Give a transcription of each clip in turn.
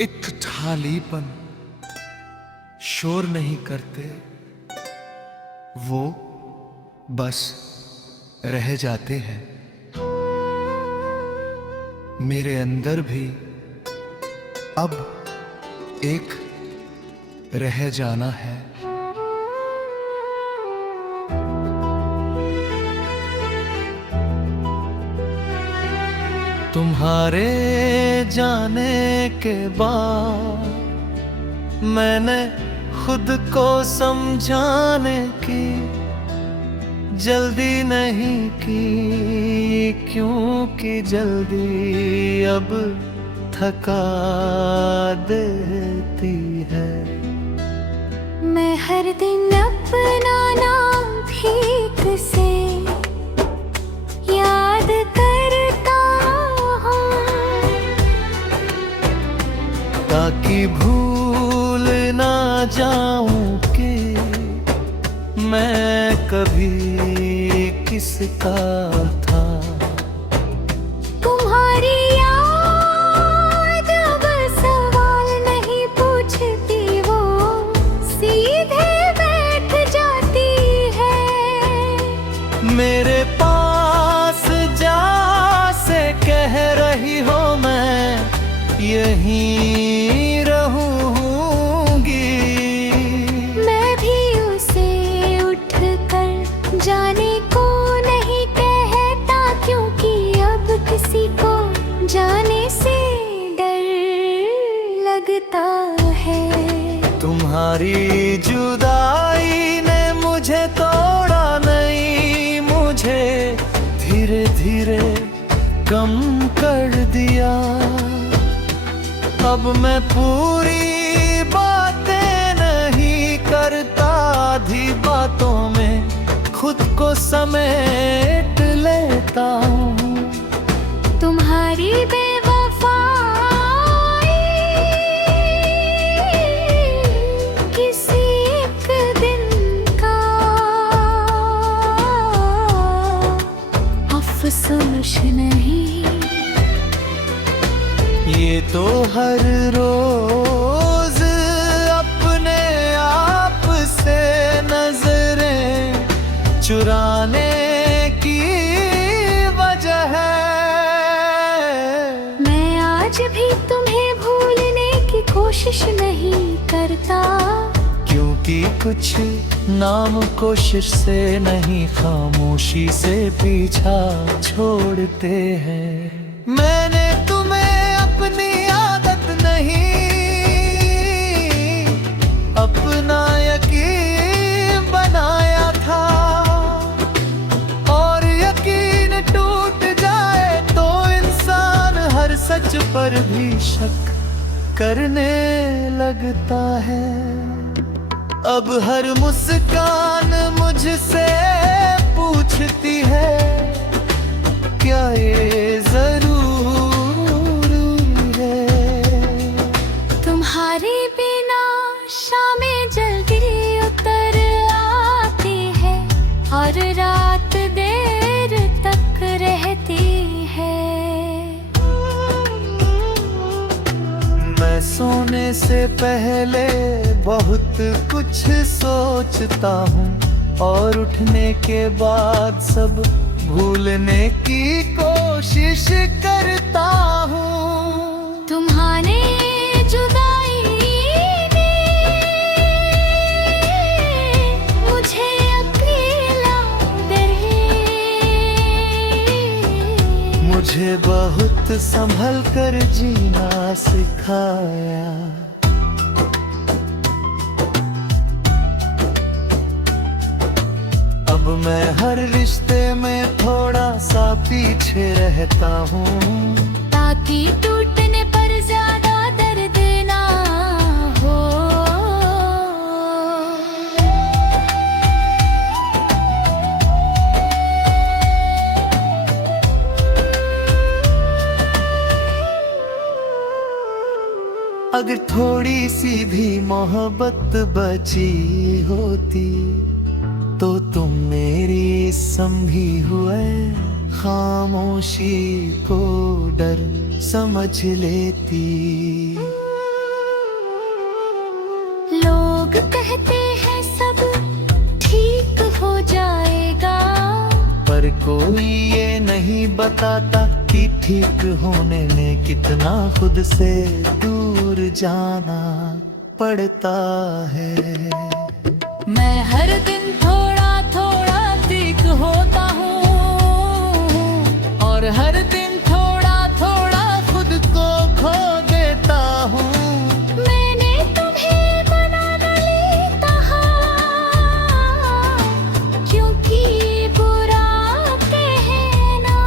एक ठालीपन शोर नहीं करते, वो बस रह जाते हैं। मेरे अंदर भी अब एक रह जाना है। तुम्हारे जाने के बाद मैंने खुद को समझाने की जल्दी नहीं की, क्योंकि जल्दी अब थका देती है। मैं हर दिन अपना नाम ठीक से याद करता हूँ, ताकि भूल ना जाऊं कि मैं कभी किसका था। तुम्हारी याद अब सवाल नहीं पूछती, वो सीधे बैठ जाती है। मेरे पास जा से कह रही हो मैं यहीं रहूंगी। मैं भी उसे उठ कर जाने को नहीं कहता, क्योंकि अब किसी को जाने से डर लगता है। तुम्हारी जुदाई ने मुझे तोड़ा नहीं, मुझे धीरे धीरे कम कर दिया। अब मैं पूरी बातें नहीं करता, आधी बातों में खुद को समेट लेता हूँ। तुम्हारी बेवफाई किसी एक दिन का अफसोस नहीं, ये तो हर रोज अपने आप से नजरें चुराने की वजह है। मैं आज भी तुम्हें भूलने की कोशिश नहीं करता, क्योंकि कुछ नाम कोशिश से नहीं, खामोशी से पीछा छोड़ते हैं। मैंने तुम्हें अपनी आदत नहीं, अपना यकीन बनाया था, और यकीन टूट जाए तो इंसान हर सच पर भी शक करने लगता है। अब हर मुस्कान मुझसे पूछती है, क्या ये जरूरी है। तुम्हारे बिना शामें जल्दी उतर आती है, और रात देर तक रहती है। मैं सोने से पहले बहुत कुछ सोचता हूँ, और उठने के बाद सब भूलने की कोशिश करता हूँ। तुम्हारे जुदाई ने मुझे अकेला मुझे बहुत संभल कर जीना सिखाया। अब मैं हर रिश्ते में थोड़ा सा पीछे रहता हूँ, ताकि टूटने पर ज्यादा दर्द ना हो। अगर थोड़ी सी भी मोहब्बत बची होती तो तुम मेरी संभी हुए खामोशी को डर समझ लेती। लोग कहते हैं सब ठीक हो जाएगा, पर कोई ये नहीं बताता कि ठीक होने में कितना खुद से दूर जाना पड़ता है। मैं हर दिन थोड़ा थोड़ा ठीक होता हूँ, और हर दिन थोड़ा थोड़ा खुद को खो देता हूँ। मैंने तुम्हें बना न लेता, क्योंकि बुरा कहना।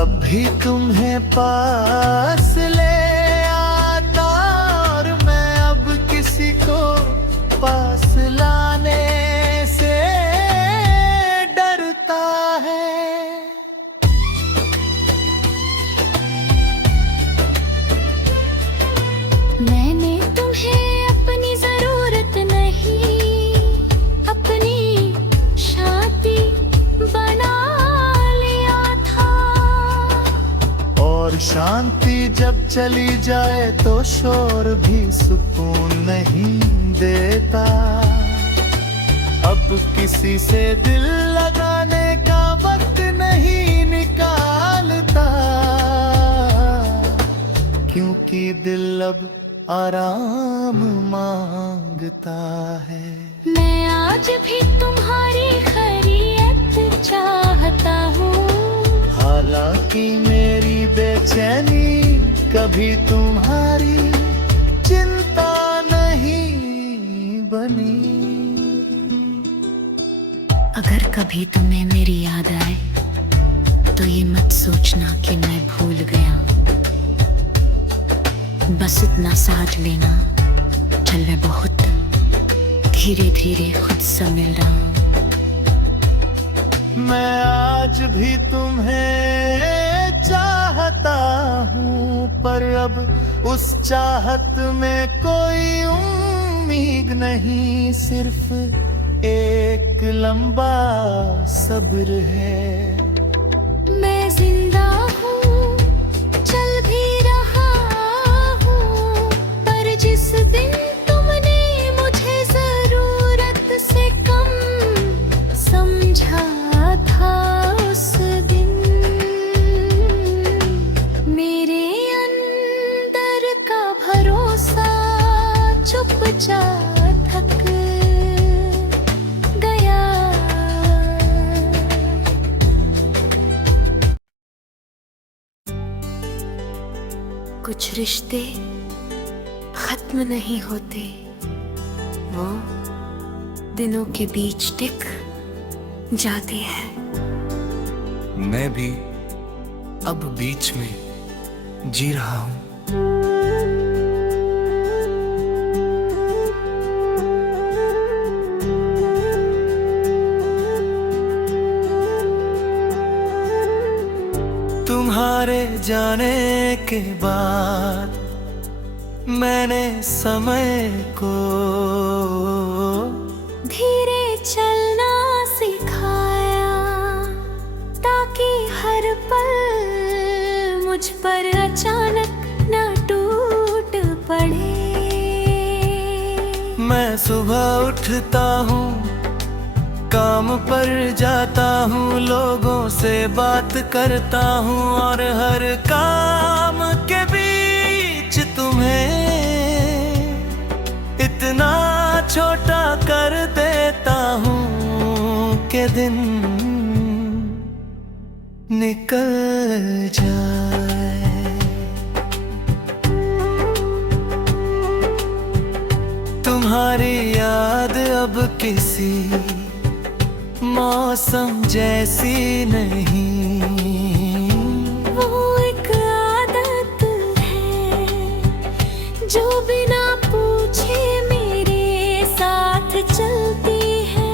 अब भी तुम्हें पास ले आता, और मैं अब किसी को पास लाने से डरता है। मैंने तुम्हें अपनी जरूरत नहीं, अपनी शादी बना लिया था। और शांति जब चली जाए तो शोर भी सुकून नहीं देता। अब किसी से दिल लगाने का वक्त नहीं निकालता, क्योंकि दिल अब आराम मांगता है। मैं आज भी तुम्हारी खैरियत चाहता हूँ, हालांकि मेरी बेचैनी कभी तुम्हारी चिंता नहीं बनी। अगर कभी तुम्हें मेरी याद आए तो ये मत सोचना कि मैं भूल गया। बस इतना साथ लेना, चल मैं बहुत धीरे धीरे खुद से मिल रहा हूँ। मैं आज भी तुम्हें चाहता हूँ, पर अब उस चाहत में कोई उम्मीद नहीं, सिर्फ एक लंबा सब्र है। मैं जिंदा हूँ, चल भी रहा हूँ, पर जिस दिन तुमने मुझे जरूरत से कम समझा था, उस दिन मेरे अंदर का भरोसा चुपचाप थक गया। कुछ रिश्ते खत्म नहीं होते, वो दिनों के बीच टिक जाते हैं। मैं भी अब बीच में जी रहा हूँ। तुम्हारे जाने के बाद मैंने समय को धीरे चलना सिखाया, ताकि हर पल मुझ पर अचानक न टूट पड़े। मैं सुबह उठता हूँ, काम पर जाता हूँ, लोगों से बात करता हूँ, और हर काम के बीच तुम्हें इतना छोटा कर देता हूँ कि दिन निकल जाए। तुम्हारी याद अब किसी मौसम जैसी नहीं, वो एक आदत है जो बिना पूछे मेरे साथ चलती है।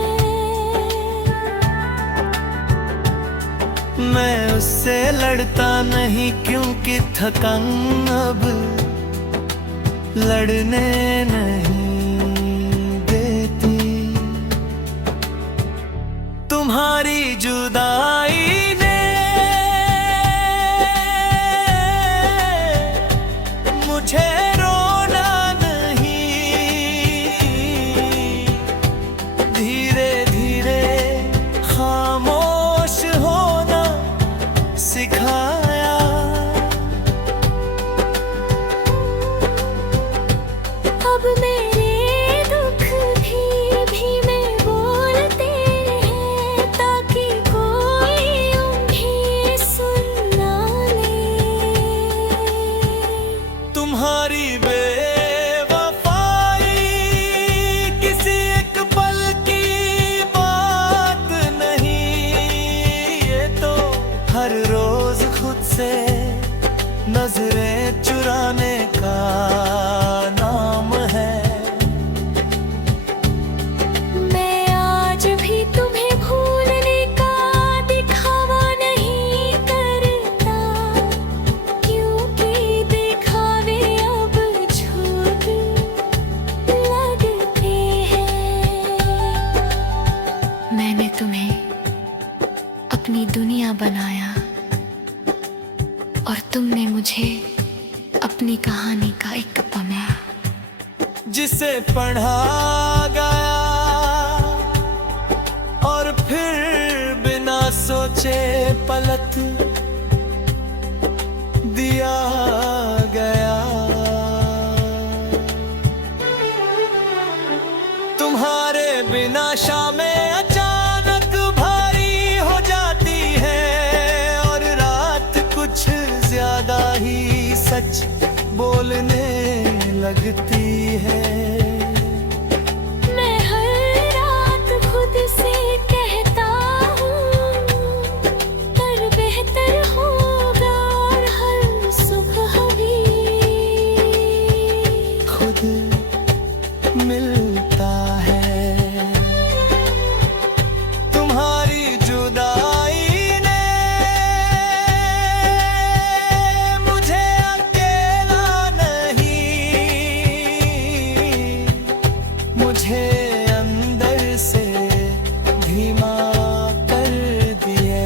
मैं उससे लड़ता नहीं, क्योंकि थकन अब लड़ने नहीं देती। तुम्हारी जुदाई ने मुझे रोना नहीं से नजरें चुराने का नाम है। मैं आज भी तुम्हें भूलने का दिखावा नहीं करता, क्योंकि दिखावे अब झूठ लगते हैं। मैंने तुम्हें अपनी दुनिया बनाया और तुमने मुझे अपनी कहानी का एक पन्ना जिसे पढ़ा गया और फिर बिना सोचे पलट दिया गया। तुम्हारे बिना शामें अचानक भारी हो जाती है और रात कुछ ज्यादा ही सच बोलने लगती है। मैं हर रात खुद से कहता हूँ पर बेहतर होगा, और हर सुबह भी खुद मिलता है। तुम्हारी जुदाई ने मुझे अकेला नहीं, मुझे अंदर से धीमा कर दिए।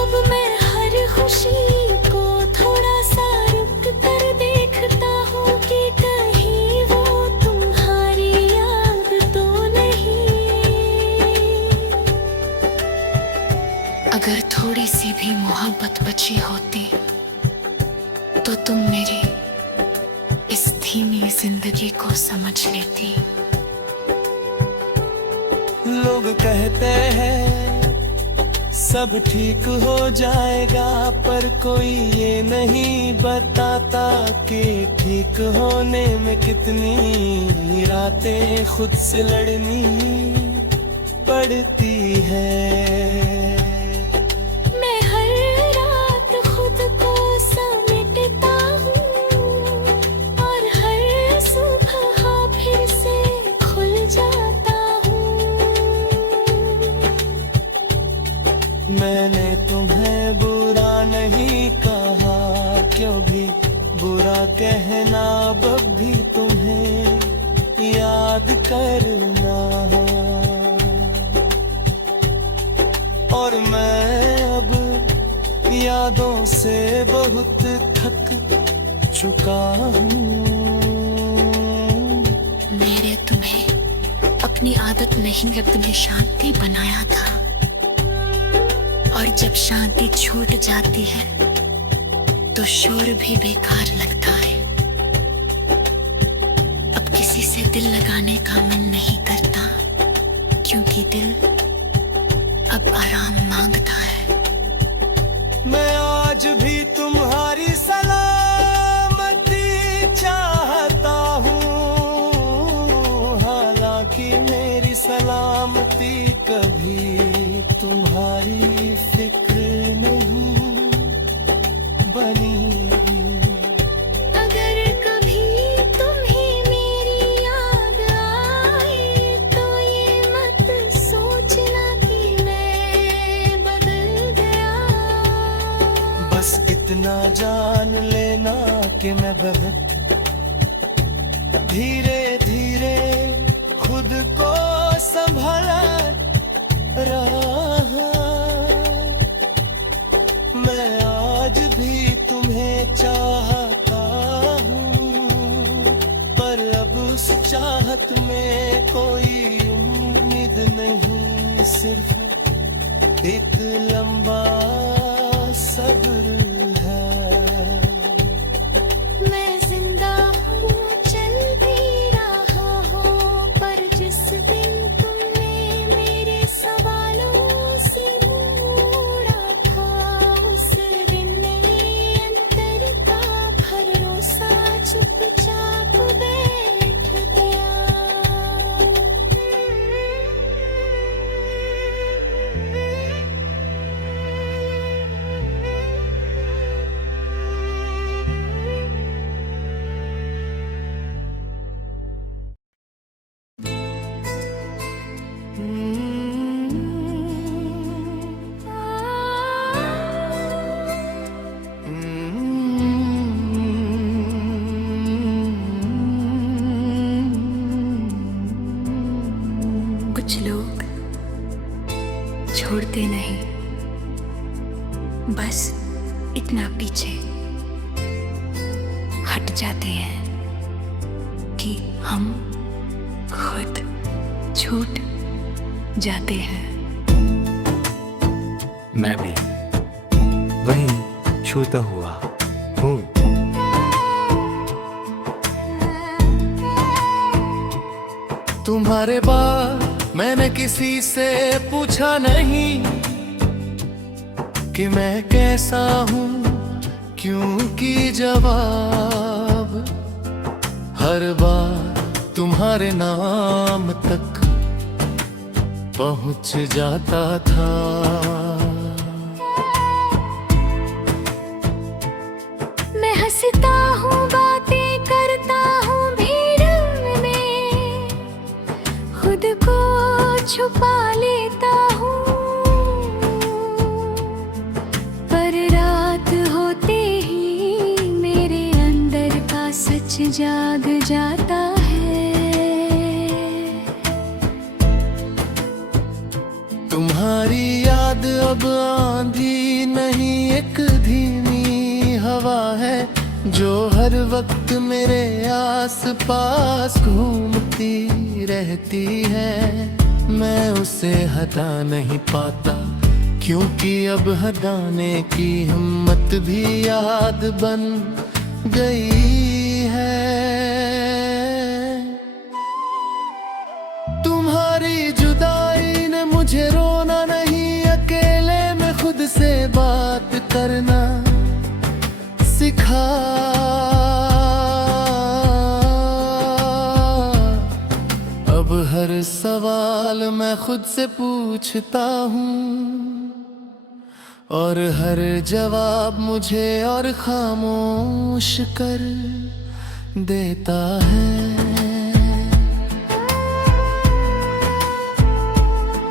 अब मैं हर खुशी को थोड़ा सा रुक कर देखता हूँ कि कहीं वो तुम्हारी याद तो नहीं। अगर थोड़ी सी भी मोहब्बत बची होती तो तुम मेरी इस धीमी जिंदगी को समझ लेती। लोग कहते हैं सब ठीक हो जाएगा, पर कोई ये नहीं बताता कि ठीक होने में कितनी रातें खुद से लड़नी पड़ती है। मैं हर रात खुद को समेटता हूँ और हर सुबह फिर से खुल जाता हूँ। मैंने तुम्हें बुरा नहीं कहा, क्यों भी बुरा कहना अब भी तुम्हें याद करना। और मैं अब यादों से बहुत थक चुका हूँ। मेरे तुम्हें अपनी आदत नहीं, जब तुम्हें शांति बनाया था, और जब शांति छूट जाती है तो शोर भी बेकार लगता है। अब किसी से दिल लगाने का मन नहीं करता, क्योंकि दिल अब आराम मांगता है। मैं आज भी तुम्हारी सलामती चाहता हूँ, हालांकि मेरी सलामती कभी तुम्हारी फिक्र नहीं बनी। अगर कभी तुम्हें मेरी याद आए तो ये मत सोचना कि मैं बदल गया। बस इतना जान लेना कि मैं बहुत धीरे धीरे खुद को संभाला रहा। मैं आज भी तुम्हें चाहता हूँ, पर अब उस चाहत में कोई उम्मीद नहीं, सिर्फ एक लंबा सब्र है। मैं जिंदा हूँ, चल भी रहा हूँ, पर जिस दिन तुमने मेरे सवालों से मोड़ा था, उस दिन मेरे अंतर का भरोसा चुपचाप बैठ गया। बस इतना पीछे हट जाते हैं कि हम खुद छूट जाते हैं। मैं भी वही छूता हुआ हूँ। तुम्हारे बाद मैंने किसी से पूछा नहीं कि मैं कैसा हूँ, क्योंकि जवाब हर बार तुम्हारे नाम तक पहुँच जाता था। मैं हंसता हूँ, बातें करता हूँ भीड़ में, खुद को छुपा लेता हूँ, पर रात होते ही मेरे अंदर का सच जाग जाता है। तुम्हारी याद अब आंधी नहीं, एक धीमी हवा है जो हर वक्त मेरे आस पास घूमती रहती है। मैं उसे हटा नहीं पाता, क्योंकि अब हटाने की हिम्मत भी याद बन गई है। तुम्हारी जुदाई ने मुझे रोना नहीं, अकेले में खुद से बात करना सिखा। अब हर सवाल मैं खुद से पूछता हूँ, और हर जवाब मुझे और खामोश कर देता है।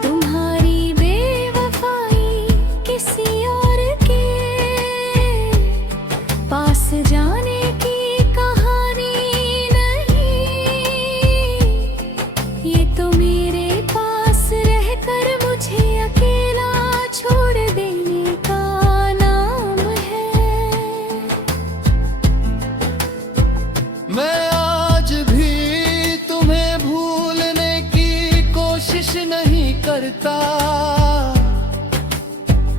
तुम्हारी बेवफाई किसी और के पास जाने की कहानी नहीं, ये तो मेरे पास रहकर मुझे अकेला छोड़ देने का नाम है। मैं आज भी तुम्हें भूलने की कोशिश नहीं करता,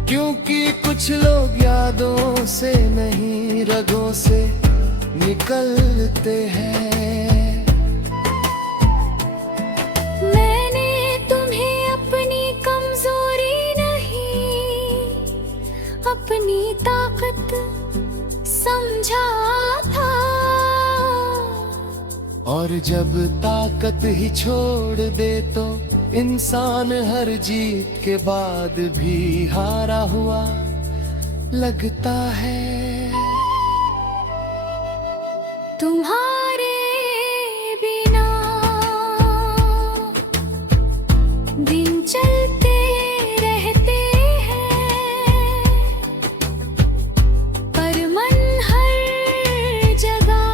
क्योंकि कुछ लोग यादों से नहीं रगों से निकलते हैं। मैंने तुम्हें अपनी कमजोरी नहीं, अपनी ताकत समझा था, और जब ताकत ही छोड़ दे तो इंसान हर जीत के बाद भी हारा हुआ लगता है। तुम्हारे बिना दिन चलते रहते हैं, पर मन हर जगह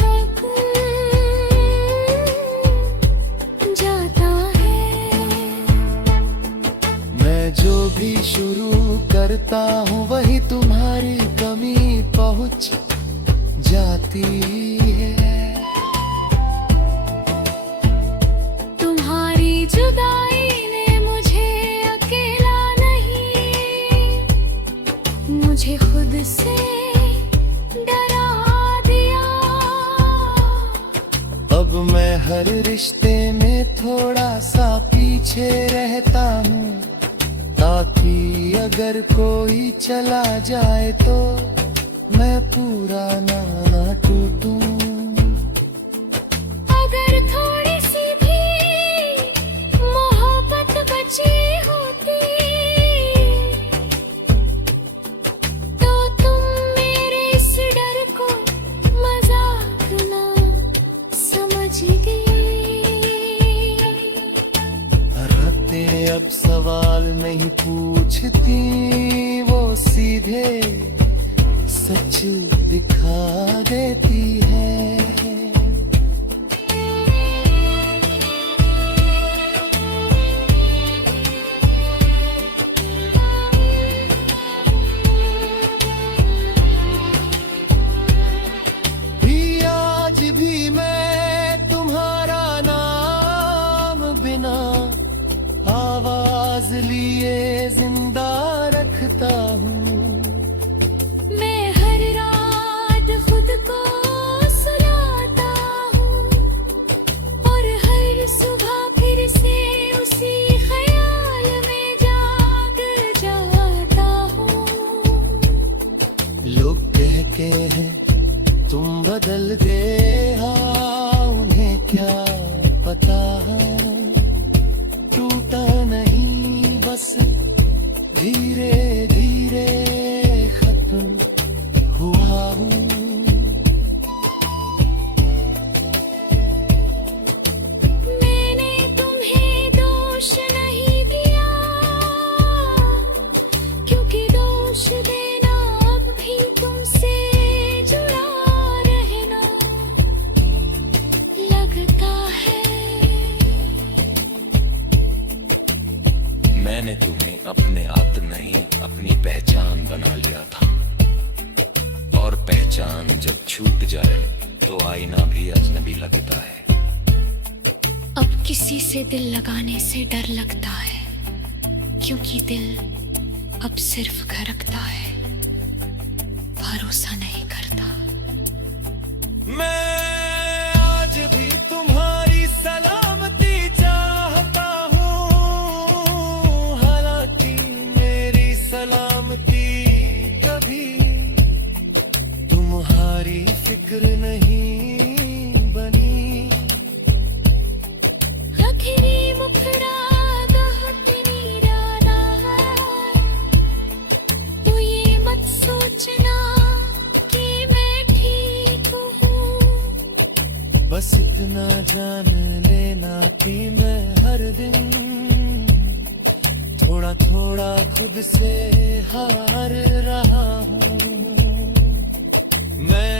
रुक जाता है। मैं जो भी शुरू करता हूँ वही तुम्हारी कमी पहुँच जाती है। तुम्हारी जुदाई ने मुझे अकेला नहीं, मुझे खुद से डरा दिया। अब मैं हर रिश्ते में थोड़ा सा पीछे रहता हूँ, ताकि अगर कोई चला जाए तो मैं पूरा ना टूटूं। अगर थोड़ी सी भी मोहब्बत बची होती तो तुम मेरे इस डर को मजाक ना समझती। रातें अब सवाल नहीं पूछती, वो सीधे सच दिखा देती है। लिखता हूँ। मैं हर रात खुद को सुलाता हूँ और हर सुबह फिर से उसी ख्याल में जाग जाता हूँ। लोग कहते हैं तुम बदल गए, हाँ उन्हें क्या पता है। टूटा नहीं बस धीरे धीरे खत्म हुआ हूँ। मैंने तुम्हें दोष नहीं दिया, क्योंकि दोष देना अब भी तुमसे जुड़ा रहना लगता है। मैंने तुम्हें अपने आप नहीं अपनी पहचान बना लिया था, और पहचान जब छूट जाए तो आईना भी अजनबी लगता है। अब किसी से दिल लगाने से डर लगता है, क्योंकि दिल अब सिर्फ घरकता है, भरोसा नहीं करता। मैं आज भी तुम्हारी सलामती चाहता हूँ, हालांकि मेरी सलामती कभी तुम्हारी फिक्र नहीं बनी। आखिरी मुखड़ा दोहतनी राधा है, तो ये मत सोचना कि मैं ठीक हूँ। बस इतना जान लेना कि मैं हर दिन थोड़ा थोड़ा खुद से हार रहा हूँ। मैं